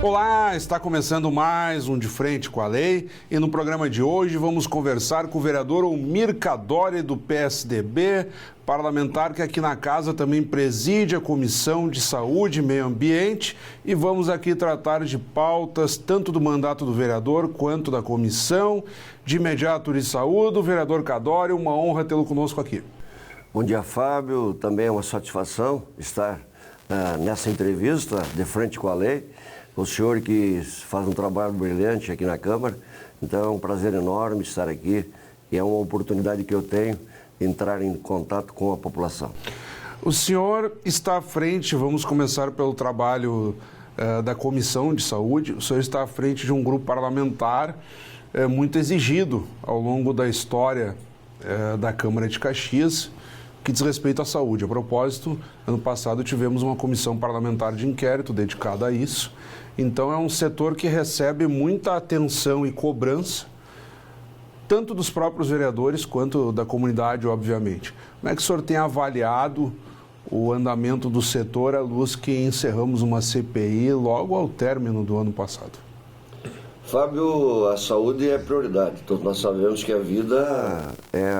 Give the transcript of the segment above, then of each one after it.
Olá, está começando mais um De Frente com a Lei e no programa de hoje vamos conversar com o vereador Almir Kaddouri do PSDB, parlamentar que aqui na casa também preside a Comissão de Saúde e Meio Ambiente, e vamos aqui tratar de pautas tanto do mandato do vereador quanto da comissão. De imediato lhe saúdo, vereador Kaddouri, uma honra tê-lo conosco aqui. Bom dia, Fábio, também é uma satisfação estar nessa entrevista de frente com a lei. O senhor que faz um trabalho brilhante aqui na Câmara, então é um prazer enorme estar aqui e é uma oportunidade que eu tenho de entrar em contato com a população. O senhor está à frente, vamos começar pelo trabalho da Comissão de Saúde, o senhor está à frente de um grupo parlamentar muito exigido ao longo da história da Câmara de Caxias, que diz respeito à saúde. A propósito, ano passado tivemos uma comissão parlamentar de inquérito dedicada a isso. Então é um setor que recebe muita atenção e cobrança, tanto dos próprios vereadores quanto da comunidade, obviamente. Como é que o senhor tem avaliado o andamento do setor à luz que encerramos uma CPI logo ao término do ano passado? Fábio, a saúde é prioridade. Todos nós sabemos que a vida é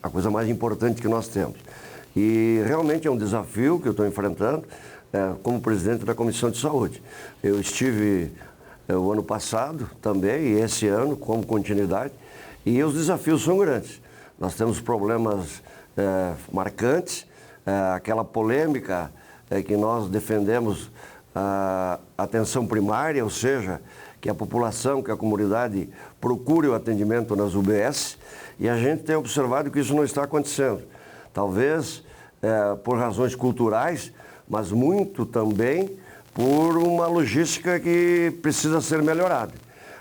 a coisa mais importante que nós temos. E realmente é um desafio que eu estou enfrentando como presidente da Comissão de Saúde. Eu estive o ano passado também, e esse ano, como continuidade, e os desafios são grandes. Nós temos problemas marcantes, aquela polêmica que nós defendemos a atenção primária, ou seja, que a população, que a comunidade procure o atendimento nas UBS, e a gente tem observado que isso não está acontecendo. Talvez por razões culturais, mas muito também por uma logística que precisa ser melhorada.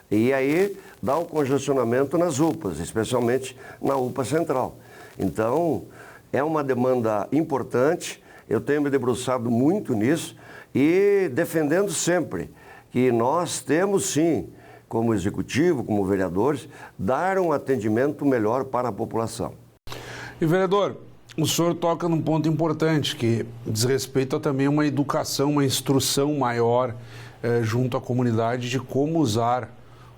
E aí dá um congestionamento nas UPAs, especialmente na UPA Central. Então, é uma demanda importante, eu tenho me debruçado muito nisso e defendendo sempre que nós temos sim, como executivo, como vereadores, dar um atendimento melhor para a população. E vereador, o senhor toca num ponto importante, que diz respeito a também uma educação, uma instrução maior junto à comunidade de como usar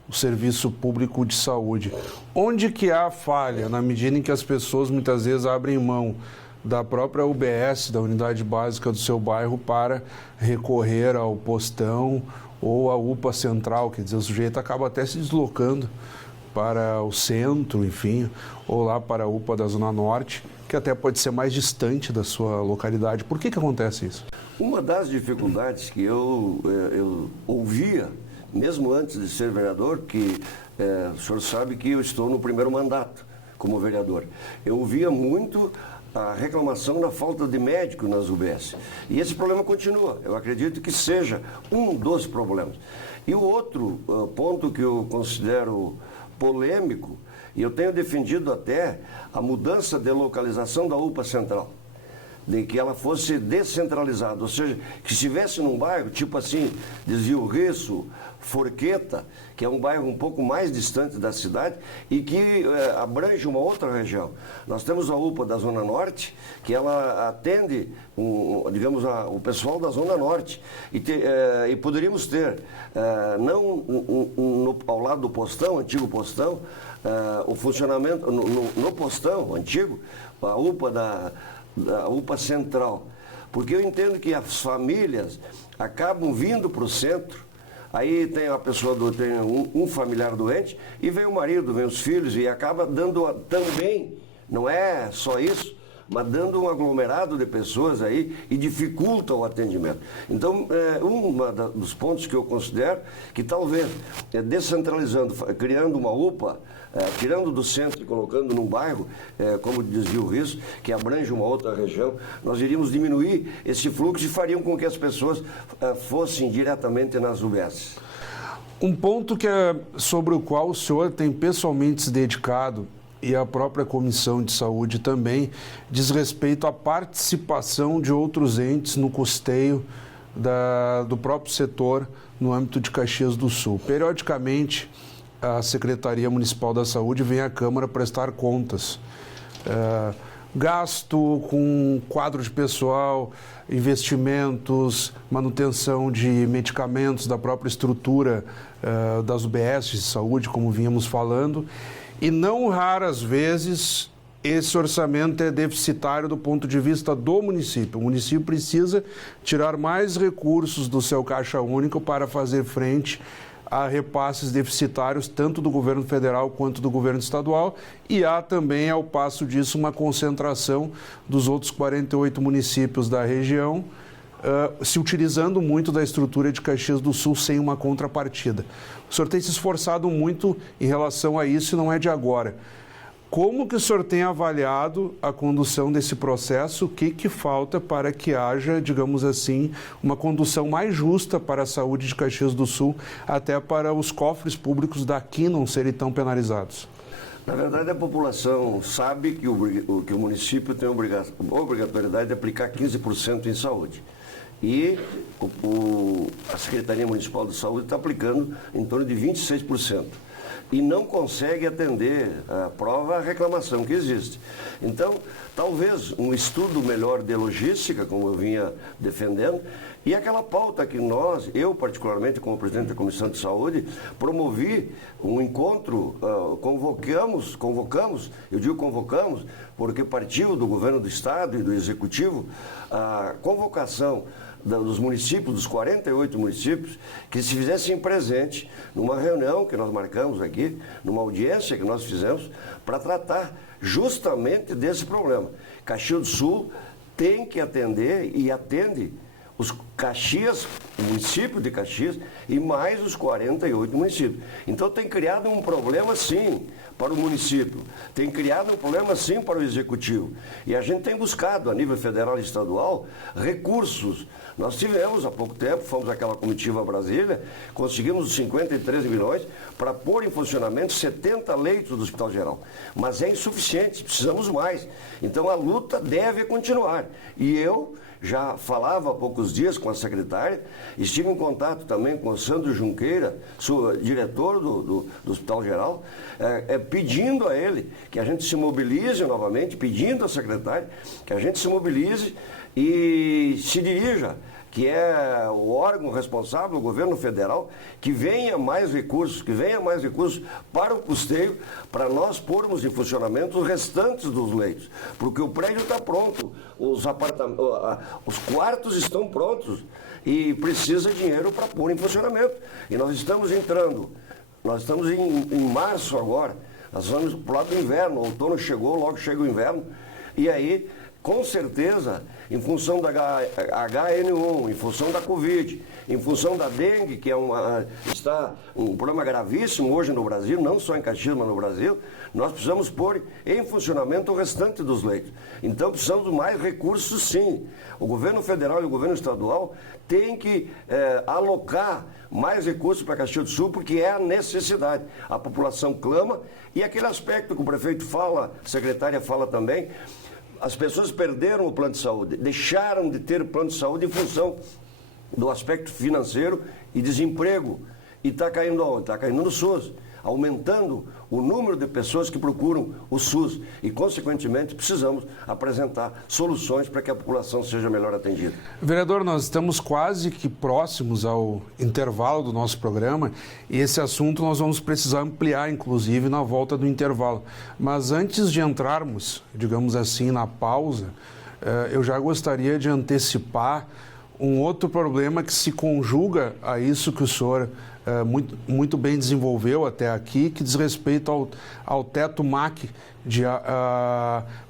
o serviço público de saúde. Onde que há falha, na medida em que as pessoas muitas vezes abrem mão da própria UBS, da unidade básica do seu bairro, para recorrer ao postão ou à UPA central, quer dizer, o sujeito acaba até se deslocando para o centro, enfim, ou lá para a UPA da Zona Norte, que até pode ser mais distante da sua localidade. Por que acontece isso? Uma das dificuldades que eu ouvia, mesmo antes de ser vereador, que o senhor sabe que eu estou no primeiro mandato como vereador, eu ouvia muito a reclamação da falta de médico nas UBS. E esse problema continua. Eu acredito que seja um dos problemas. E o outro ponto que eu considero polêmico, e eu tenho defendido até a mudança de localização da UPA Central, de que ela fosse descentralizada, ou seja, que estivesse num bairro, tipo assim, Desvio Risso, Forqueta, que é um bairro um pouco mais distante da cidade e que abrange uma outra região. Nós temos a UPA da Zona Norte, que ela atende, digamos, o pessoal da Zona Norte, e poderíamos ter, não ao lado do postão, antigo postão, o funcionamento, no postão antigo, a UPA da UPA Central, porque eu entendo que as famílias acabam vindo para o centro, aí tem a pessoa, tem um familiar doente, e vem o marido, vem os filhos, e acaba dando também, não é só isso, mas dando um aglomerado de pessoas aí e dificulta o atendimento. Então, dos pontos que eu considero que talvez descentralizando, criando uma UPA, tirando do centro e colocando num bairro, como Desvio Risso, que abrange uma outra região, nós iríamos diminuir esse fluxo e fariam com que as pessoas fossem diretamente nas UBS. Um ponto sobre o qual o senhor tem pessoalmente se dedicado, e a própria Comissão de Saúde também, diz respeito à participação de outros entes no custeio do próprio setor no âmbito de Caxias do Sul. Periodicamente, a Secretaria Municipal da Saúde vem à Câmara prestar contas gasto com quadro de pessoal, investimentos, manutenção de medicamentos, da própria estrutura das UBS de saúde, como vínhamos falando, e não raras vezes esse orçamento é deficitário do ponto de vista do município. O município precisa tirar mais recursos do seu caixa único para fazer frente a repasses deficitários tanto do governo federal quanto do governo estadual, e há também, ao passo disso, uma concentração dos outros 48 municípios da região, se utilizando muito da estrutura de Caxias do Sul sem uma contrapartida. O senhor tem se esforçado muito em relação a isso e não é de agora. Como que o senhor tem avaliado a condução desse processo? O que falta para que haja, digamos assim, uma condução mais justa para a saúde de Caxias do Sul, até para os cofres públicos daqui não serem tão penalizados? Na verdade, a população sabe que o município tem a obrigatoriedade de aplicar 15% em saúde. E a Secretaria Municipal de Saúde está aplicando em torno de 26%. E não consegue atender a prova a reclamação que existe. Então, talvez um estudo melhor de logística, como eu vinha defendendo, e aquela pauta que eu particularmente como presidente da Comissão de Saúde, promovi um encontro, convocamos, porque partiu do governo do Estado e do Executivo, a convocação dos municípios, dos 48 municípios, que se fizessem presente numa reunião que nós marcamos aqui, numa audiência que nós fizemos, para tratar justamente desse problema. Caxias do Sul tem que atender e atende os Caxias, o município de Caxias, e mais os 48 municípios. Então tem criado um problema, sim, para o município, tem criado um problema, sim, para o Executivo. E a gente tem buscado, a nível federal e estadual, recursos. Nós tivemos, há pouco tempo, fomos àquela comitiva a Brasília, conseguimos 53 milhões para pôr em funcionamento 70 leitos do Hospital Geral. Mas é insuficiente, precisamos mais. Então a luta deve continuar. E eu já falava há poucos dias com a secretária, estive em contato também com o Sandro Junqueira, diretor do Hospital Geral, pedindo a ele que a gente se mobilize novamente, pedindo à secretária que a gente se mobilize e se dirija, que é o órgão responsável, o governo federal, que venha mais recursos para o custeio, para nós pormos em funcionamento os restantes dos leitos. Porque o prédio está pronto, os quartos estão prontos e precisa de dinheiro para pôr em funcionamento. E nós estamos em março agora, nós vamos para o lado do inverno, o outono chegou, logo chega o inverno, e aí, com certeza, em função da HN1, em função da Covid, em função da dengue, que está um problema gravíssimo hoje no Brasil, não só em Caxias, mas no Brasil, nós precisamos pôr em funcionamento o restante dos leitos. Então, precisamos de mais recursos, sim. O governo federal e o governo estadual têm que alocar mais recursos para Caxias do Sul, porque é a necessidade. A população clama, e aquele aspecto que o prefeito fala, a secretária fala também, as pessoas perderam o plano de saúde, deixaram de ter plano de saúde em função do aspecto financeiro e desemprego. E está caindo aonde? Está caindo no SUS, aumentando o número de pessoas que procuram o SUS. E, consequentemente, precisamos apresentar soluções para que a população seja melhor atendida. Vereador, nós estamos quase que próximos ao intervalo do nosso programa e esse assunto nós vamos precisar ampliar, inclusive, na volta do intervalo. Mas antes de entrarmos, digamos assim, na pausa, eu já gostaria de antecipar um outro problema que se conjuga a isso que o senhor muito bem desenvolveu até aqui, que diz respeito ao teto MAC de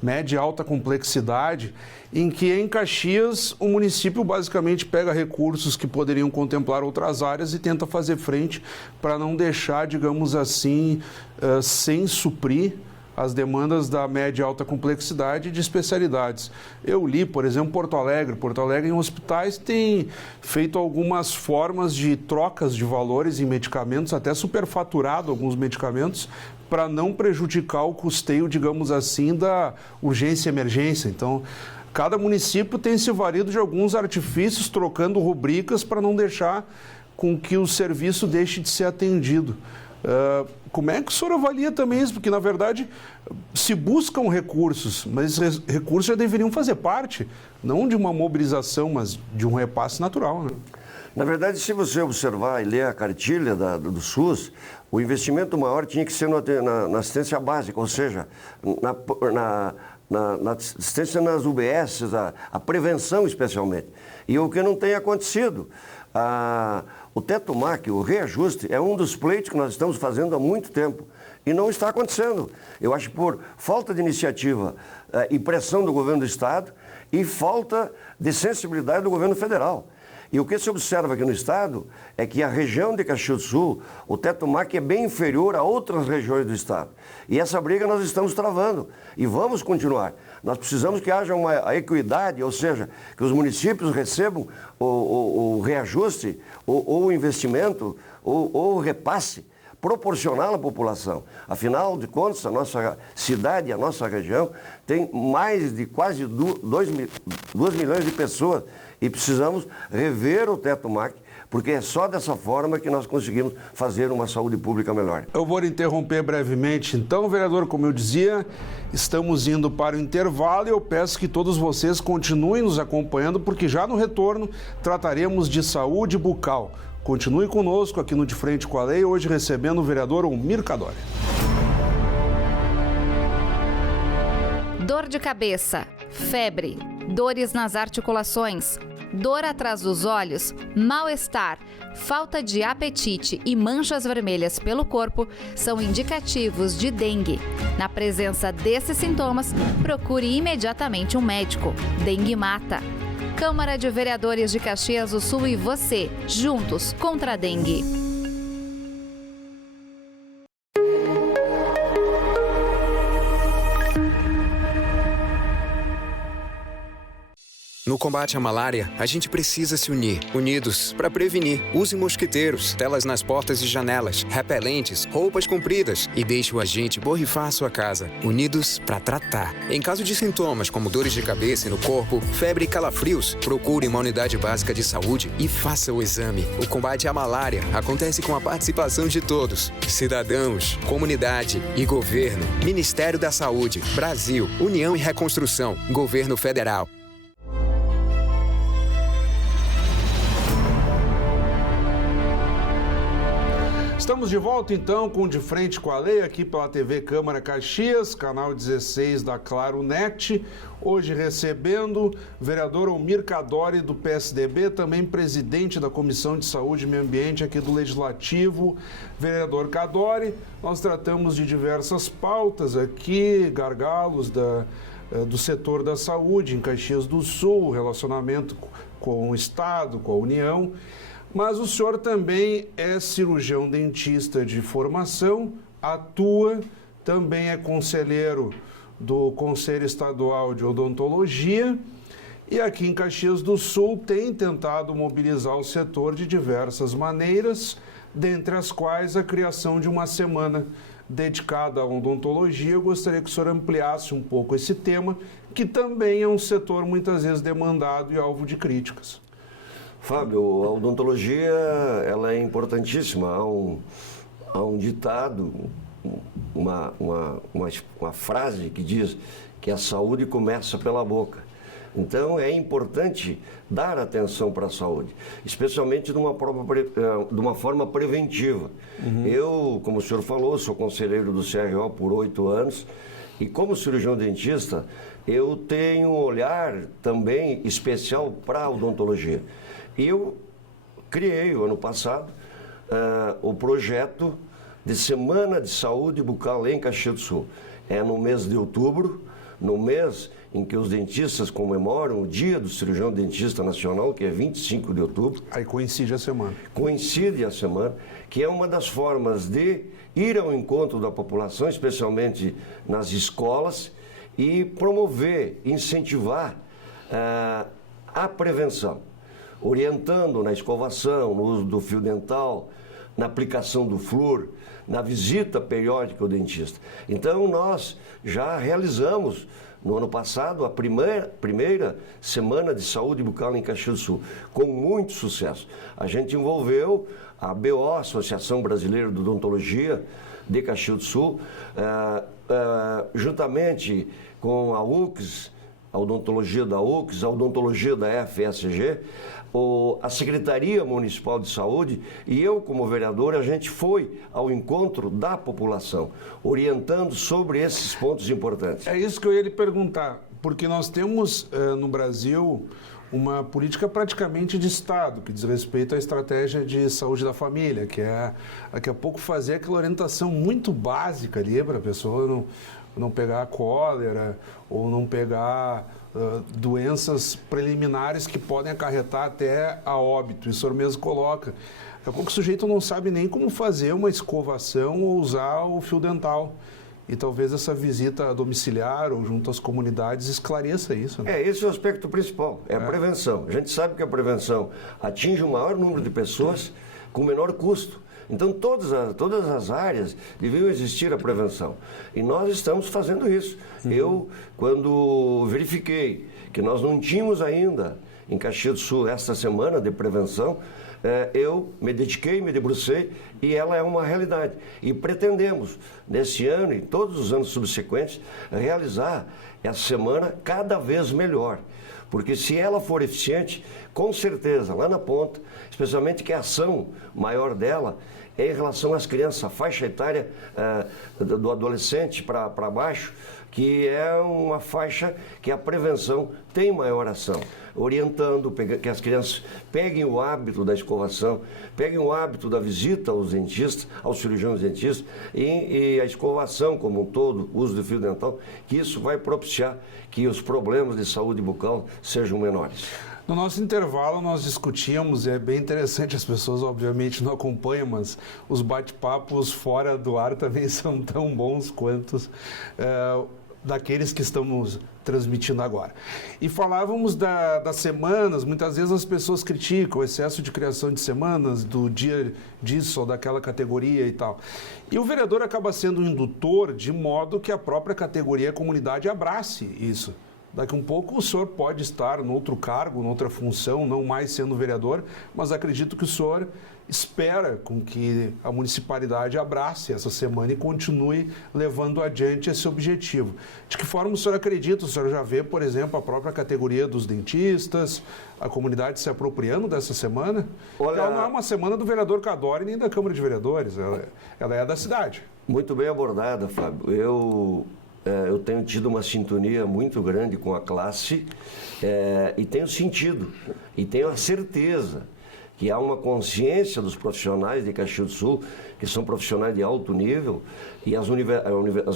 média e alta complexidade, em que em Caxias o município basicamente pega recursos que poderiam contemplar outras áreas e tenta fazer frente para não deixar, digamos assim, sem suprir as demandas da média e alta complexidade de especialidades. Eu li, por exemplo, Porto Alegre em hospitais tem feito algumas formas de trocas de valores em medicamentos, até superfaturado alguns medicamentos, para não prejudicar o custeio, digamos assim, da urgência e emergência. Então, cada município tem se valido de alguns artifícios, trocando rubricas para não deixar com que o serviço deixe de ser atendido. Como é que o senhor avalia também isso? Porque, na verdade, se buscam recursos, mas esses recursos já deveriam fazer parte, não de uma mobilização, mas de um repasse natural, né? Na verdade, se você observar e ler a cartilha do SUS, o investimento maior tinha que ser na assistência básica, ou seja, na assistência nas UBS, a prevenção especialmente. E o que não tem acontecido. O teto MAC, o reajuste, é um dos pleitos que nós estamos fazendo há muito tempo e não está acontecendo. Eu acho que por falta de iniciativa e pressão do governo do Estado e falta de sensibilidade do governo federal. E o que se observa aqui no Estado é que a região de Caxias do Sul, o teto MAC é bem inferior a outras regiões do Estado. E essa briga nós estamos travando e vamos continuar. Nós precisamos que haja uma equidade, ou seja, que os municípios recebam o reajuste, ou o investimento, ou o repasse proporcional à população. Afinal de contas, a nossa cidade, a nossa região, tem mais de quase 2 milhões de pessoas e precisamos rever o teto MAC, porque é só dessa forma que nós conseguimos fazer uma saúde pública melhor. Eu vou interromper brevemente. Então, vereador, como eu dizia, estamos indo para o intervalo e eu peço que todos vocês continuem nos acompanhando, porque já no retorno trataremos de saúde bucal. Continue conosco aqui no De Frente com a Lei, hoje recebendo o vereador Almir Kaddouri. Dor de cabeça, febre, dores nas articulações, dor atrás dos olhos, mal-estar, falta de apetite e manchas vermelhas pelo corpo são indicativos de dengue. Na presença desses sintomas, procure imediatamente um médico. Dengue mata. Câmara de Vereadores de Caxias do Sul e você, juntos contra a dengue. No combate à malária, a gente precisa se unir. Unidos para prevenir. Use mosquiteiros, telas nas portas e janelas, repelentes, roupas compridas e deixe o agente borrifar sua casa. Unidos para tratar. Em caso de sintomas como dores de cabeça e no corpo, febre e calafrios, procure uma unidade básica de saúde e faça o exame. O combate à malária acontece com a participação de todos. Cidadãos, comunidade e governo. Ministério da Saúde, Brasil, União e Reconstrução, Governo Federal. Estamos de volta então com De Frente com a Lei, aqui pela TV Câmara Caxias, canal 16 da Claro Net. Hoje recebendo o vereador Almir Kaddouri do PSDB, também presidente da Comissão de Saúde e Meio Ambiente aqui do Legislativo. Vereador Kaddouri, nós tratamos de diversas pautas aqui, gargalos do setor da saúde em Caxias do Sul, relacionamento com o Estado, com a União. Mas o senhor também é cirurgião dentista de formação, atua, também é conselheiro do Conselho Estadual de Odontologia e aqui em Caxias do Sul tem tentado mobilizar o setor de diversas maneiras, dentre as quais a criação de uma semana dedicada à odontologia. Eu gostaria que o senhor ampliasse um pouco esse tema, que também é um setor muitas vezes demandado e alvo de críticas. Fábio, a odontologia ela é importantíssima. Há um ditado, uma frase que diz que a saúde começa pela boca. Então é importante dar atenção para a saúde, especialmente de uma forma preventiva. Eu, como o senhor falou, sou conselheiro do CRO por 8 anos e como cirurgião dentista, eu tenho um olhar também especial para a odontologia. Eu criei, o ano passado, o projeto de Semana de Saúde Bucal em Caxias do Sul. É no mês de outubro, no mês em que os dentistas comemoram o Dia do Cirurgião Dentista Nacional, que é 25 de outubro. Aí coincide a semana. Coincide a semana, que é uma das formas de ir ao encontro da população, especialmente nas escolas, e promover, incentivar a prevenção. Orientando na escovação, no uso do fio dental, na aplicação do flúor, na visita periódica ao dentista. Então, nós já realizamos no ano passado, a primeira semana de saúde bucal em Caxias do Sul, com muito sucesso. A gente envolveu a ABO, Associação Brasileira de Odontologia de Caxias do Sul, juntamente com a UCS, a odontologia da UCS, a odontologia da FSG, a Secretaria Municipal de Saúde e eu, como vereador, a gente foi ao encontro da população, orientando sobre esses pontos importantes. É isso que eu ia lhe perguntar, porque nós temos no Brasil uma política praticamente de Estado, que diz respeito à estratégia de saúde da família, que é daqui a pouco fazer aquela orientação muito básica ali para a pessoa não pegar cólera ou não pegar doenças preliminares que podem acarretar até a óbito. Isso o senhor mesmo coloca. Daqui a pouco o sujeito não sabe nem como fazer uma escovação ou usar o fio dental. E talvez essa visita domiciliar ou junto às comunidades esclareça isso. Né? Esse é o aspecto principal, a prevenção. A gente sabe que a prevenção atinge o maior número de pessoas com menor custo. Então, todas as áreas deviam existir a prevenção. E nós estamos fazendo isso. Eu, quando verifiquei que nós não tínhamos ainda em Caxias do Sul esta semana de prevenção, eu me dediquei, me debrucei e ela é uma realidade. E pretendemos, nesse ano e todos os anos subsequentes, realizar essa semana cada vez melhor. Porque se ela for eficiente, com certeza, lá na ponta, especialmente que a ação maior dela é em relação às crianças, a faixa etária do adolescente para baixo, que é uma faixa que a prevenção tem maior ação, orientando que as crianças peguem o hábito da escovação, peguem o hábito da visita aos dentistas, aos cirurgiões dentistas e a escovação como um todo, o uso do fio dental, que isso vai propiciar que os problemas de saúde bucal sejam menores. No nosso intervalo nós discutíamos, é bem interessante, as pessoas obviamente não acompanham, mas os bate-papos fora do ar também são tão bons quanto daqueles que estamos transmitindo agora. E falávamos das semanas, muitas vezes as pessoas criticam o excesso de criação de semanas, do dia disso ou daquela categoria e tal. E o vereador acaba sendo um indutor de modo que a própria categoria, a comunidade abrace isso. Daqui um pouco o senhor pode estar em outro cargo, em outra função, não mais sendo vereador, mas acredito que o senhor espera com que a municipalidade abrace essa semana e continue levando adiante esse objetivo. De que forma o senhor acredita? O senhor já vê, por exemplo, a própria categoria dos dentistas, a comunidade se apropriando dessa semana? Olha, ela não é uma semana do vereador Cadore nem da Câmara de Vereadores, ela é da cidade. Muito bem abordada, Fábio. Eu tenho tido uma sintonia muito grande com a classe e tenho sentido, e tenho a certeza que há uma consciência dos profissionais de Caxias do Sul, que são profissionais de alto nível, e as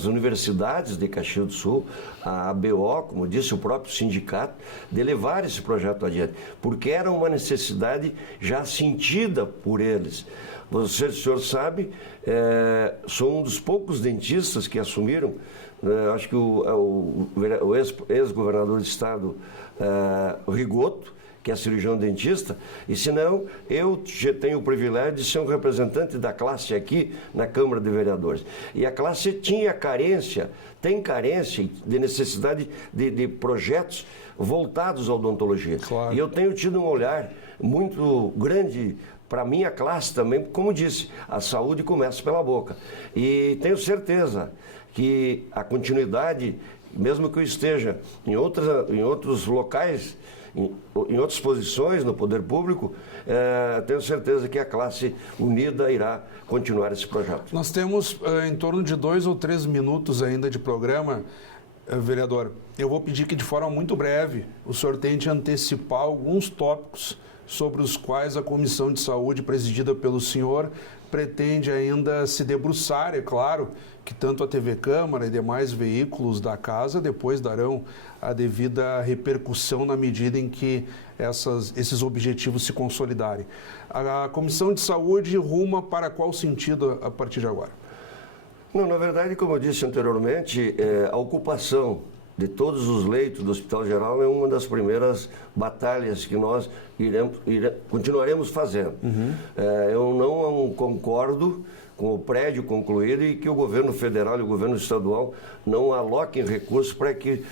universidades de Caxias do Sul, a ABO, como disse o próprio sindicato, de levar esse projeto adiante, porque era uma necessidade já sentida por eles. O senhor sabe, sou um dos poucos dentistas que assumiram, acho que o ex-governador do estado, o Rigoto, que é cirurgião dentista, e se não, eu tenho o privilégio de ser um representante da classe aqui na Câmara de Vereadores. E a classe tem carência de necessidade de projetos voltados à odontologia. Claro. E eu tenho tido um olhar muito grande para a minha classe também, como disse, a saúde começa pela boca. E tenho certeza que a continuidade, mesmo que eu esteja em outros locais, em outras posições no poder público, tenho certeza que a classe unida irá continuar esse projeto. Nós temos em torno de 2 ou 3 minutos ainda de programa, vereador. Eu vou pedir que de forma muito breve o senhor tente antecipar alguns tópicos sobre os quais a Comissão de Saúde, presidida pelo senhor, pretende ainda se debruçar. É claro que tanto a TV Câmara e demais veículos da casa depois darão a devida repercussão na medida em que esses objetivos se consolidarem. A Comissão de Saúde ruma para qual sentido a partir de agora? Não, na verdade, como eu disse anteriormente, a ocupação de todos os leitos do Hospital Geral é uma das primeiras batalhas que nós continuaremos fazendo. Eu não concordo com o prédio concluído e que o governo federal e o governo estadual não aloquem recursos para que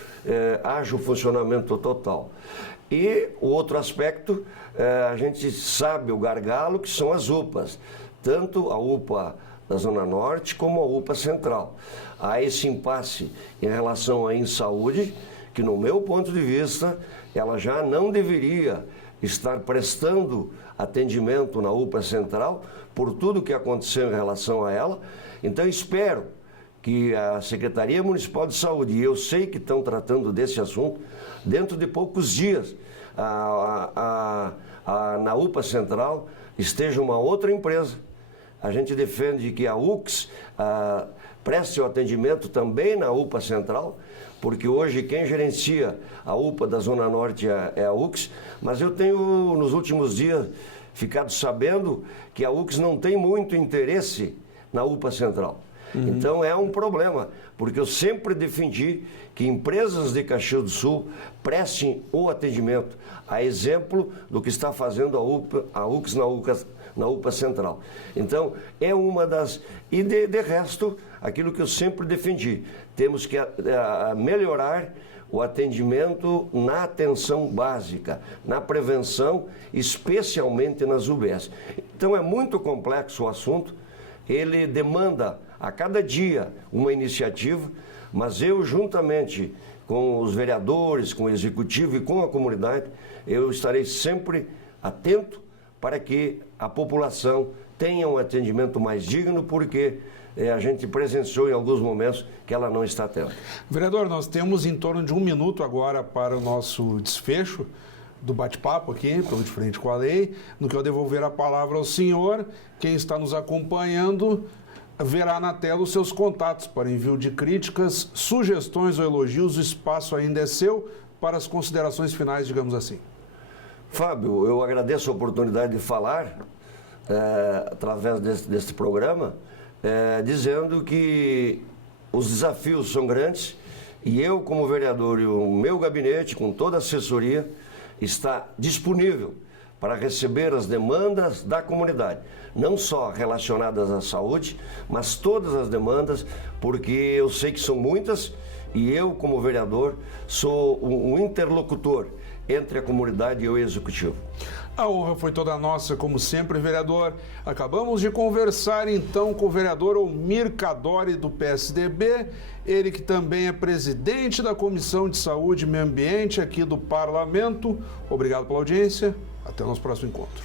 haja o funcionamento total. E o outro aspecto, a gente sabe o gargalo que são as UPAs, tanto a UPA da Zona Norte como a UPA Central. Há esse impasse em relação à Insaúde, que no meu ponto de vista, ela já não deveria estar prestando atendimento na UPA Central por tudo que aconteceu em relação a ela. Então espero que a Secretaria Municipal de Saúde, e eu sei que estão tratando desse assunto, dentro de poucos dias, na UPA Central esteja uma outra empresa. A gente defende que a UCS preste o atendimento também na UPA Central, porque hoje quem gerencia a UPA da Zona Norte é a UCS, mas eu tenho, nos últimos dias, ficado sabendo que a UCS não tem muito interesse na UPA Central. Então é um problema, porque eu sempre defendi que empresas de Caxias do Sul prestem o atendimento, a exemplo do que está fazendo a UCS na UPA Central. Então, é uma das... E de resto, aquilo que eu sempre defendi, temos que melhorar o atendimento na atenção básica, na prevenção, especialmente nas UBS. Então, é muito complexo o assunto, ele demanda a cada dia uma iniciativa, mas eu, juntamente com os vereadores, com o executivo e com a comunidade, eu estarei sempre atento para que a população tenha um atendimento mais digno, porque a gente presenciou em alguns momentos que ela não está tendo. Vereador, nós temos em torno de 1 minuto agora para o nosso desfecho do bate-papo aqui, pelo De Frente com a Lei, no que eu devolver a palavra ao senhor. Quem está nos acompanhando verá na tela os seus contatos para envio de críticas, sugestões ou elogios. O espaço ainda é seu para as considerações finais, digamos assim. Fábio, eu agradeço a oportunidade de falar através deste programa, dizendo que os desafios são grandes e eu, como vereador, e o meu gabinete, com toda a assessoria, está disponível para receber as demandas da comunidade, não só relacionadas à saúde, mas todas as demandas, porque eu sei que são muitas e eu, como vereador, sou um interlocutor entre a comunidade e o executivo. A honra foi toda nossa, como sempre, vereador. Acabamos de conversar, então, com o vereador Almir Kaddouri, do PSDB, ele que também é presidente da Comissão de Saúde e Meio Ambiente aqui do Parlamento. Obrigado pela audiência. Até o nosso próximo encontro.